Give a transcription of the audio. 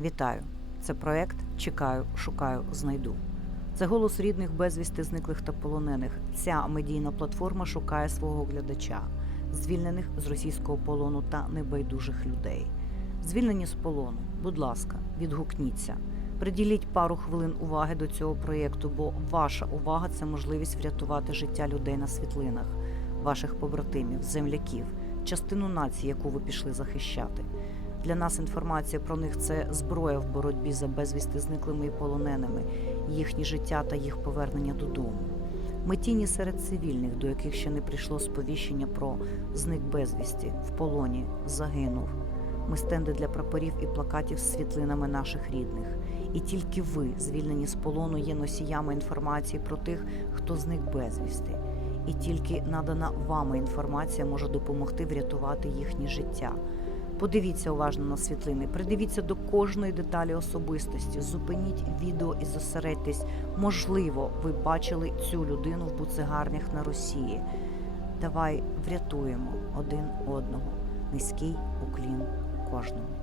Вітаю! Це проект Чекаю, шукаю, знайду. Це голос рідних безвісти зниклих та полонених. Ця медійна платформа шукає свого глядача, звільнених з російського полону та небайдужих людей. Звільнені з полону, будь ласка, відгукніться. Приділіть пару хвилин уваги до цього проєкту, бо ваша увага це можливість врятувати життя людей на світлинах, ваших побратимів, земляків, частину нації, яку ви пішли захищати. Для нас інформація про них це зброя в боротьбі за безвісти зниклими і полоненими, їхні життя та їх повернення додому. Ми тіні серед цивільних, до яких ще не прийшло сповіщення про зник безвісті, в полоні, загинув. Ми стенди для прапорів і плакатів з світлинами наших рідних. І тільки ви, звільнені з полону, є носіями інформації про тих, хто зник безвісти. І тільки надана вами інформація може допомогти врятувати їхнє життя. Подивіться уважно на світлини, придивіться до кожної деталі особистості, зупиніть відео і зосередьтесь. Можливо, ви бачили цю людину в буцегарнях на Росії. Давай врятуємо один одного. Низький уклін кожному.